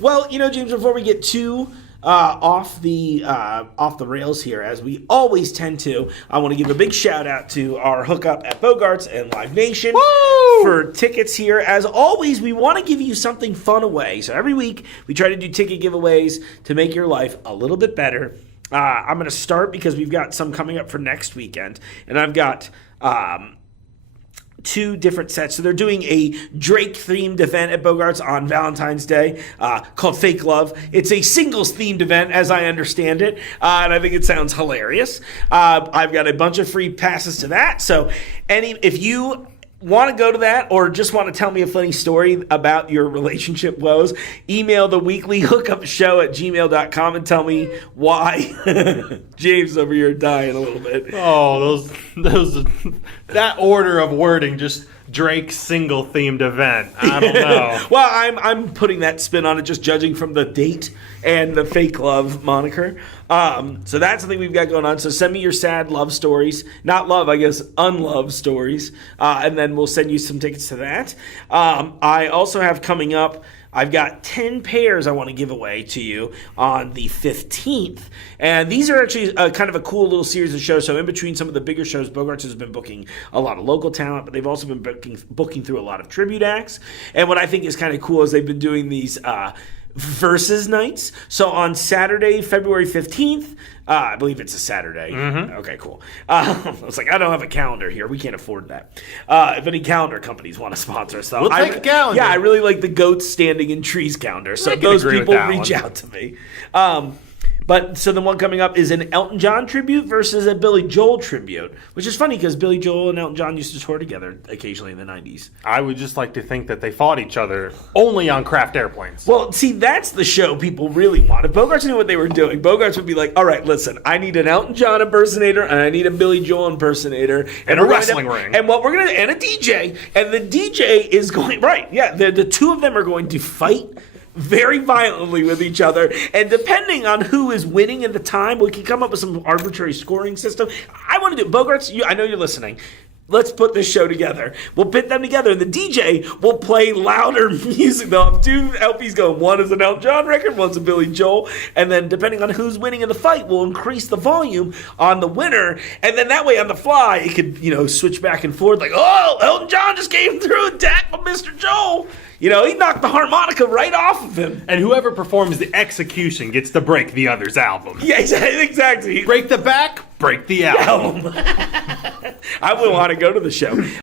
Well, James, before we get too off the rails here, as we always tend to, I want to give a big shout out to our hookup at Bogarts and Live Nation for tickets here. As always, we want to give you something fun away. So every week we try to do ticket giveaways to make your life a little bit better. I'm going to start because we've got some coming up for next weekend, and I've got 2 different sets. So they're doing a Drake-themed event at Bogarts on Valentine's Day called Fake Love. It's a singles-themed event, as I understand it, and I think it sounds hilarious. I've got a bunch of free passes to that. So if you want to go to that or just want to tell me a funny story about your relationship woes, email the Weekly Hookup Show at gmail.com and tell me why. James over here dying a little bit. Oh, those that order of wording, just Drake's single themed event. I don't know. Well, I'm putting that spin on it, just judging from the date and the fake love moniker. So that's something we've got going on. So send me your sad love stories. Not love, I guess, unloved stories. And then we'll send you some tickets to that. I also have coming up, I've got 10 pairs I want to give away to you on the 15th. And these are actually kind of a cool little series of shows. So in between some of the bigger shows, Bogarts has been booking a lot of local talent, but they've also been booking through a lot of tribute acts. And what I think is kind of cool is they've been doing these versus nights. So on Saturday, February 15th, I believe it's a Saturday. Mm-hmm. Okay, cool. I was like, I don't have a calendar here. We can't afford that. If any calendar companies want to sponsor us, though, we'll take a calendar. Yeah, I really like the goats standing in trees calendar. So those people reach out to me. So the one coming up is an Elton John tribute versus a Billy Joel tribute, which is funny because Billy Joel and Elton John used to tour together occasionally in the 90s. I would just like to think that they fought each other only on craft airplanes. Well, see, that's the show people really want. If Bogarts knew what they were doing, Bogarts would be like, all right, listen, I need an Elton John impersonator and I need a Billy Joel impersonator. And a wrestling ring. And a DJ. And the DJ is going, right, yeah, the two of them are going to fight very violently with each other, and depending on who is winning at the time, we can come up with some arbitrary scoring system. I want to do Bogarts. I know you're listening. Let's put this show together. We'll pit them together. The DJ will play louder music. They'll have 2 LPs going. One is an Elton John record, one's a Billy Joel. And then depending on who's winning in the fight, we'll increase the volume on the winner. And then that way on the fly, it could, switch back and forth like, oh, Elton John just came through and tackled Mr. Joel. He knocked the harmonica right off of him. And whoever performs the execution gets to break the other's album. Yeah, exactly. Break the back, break the album. I would want to go to the show.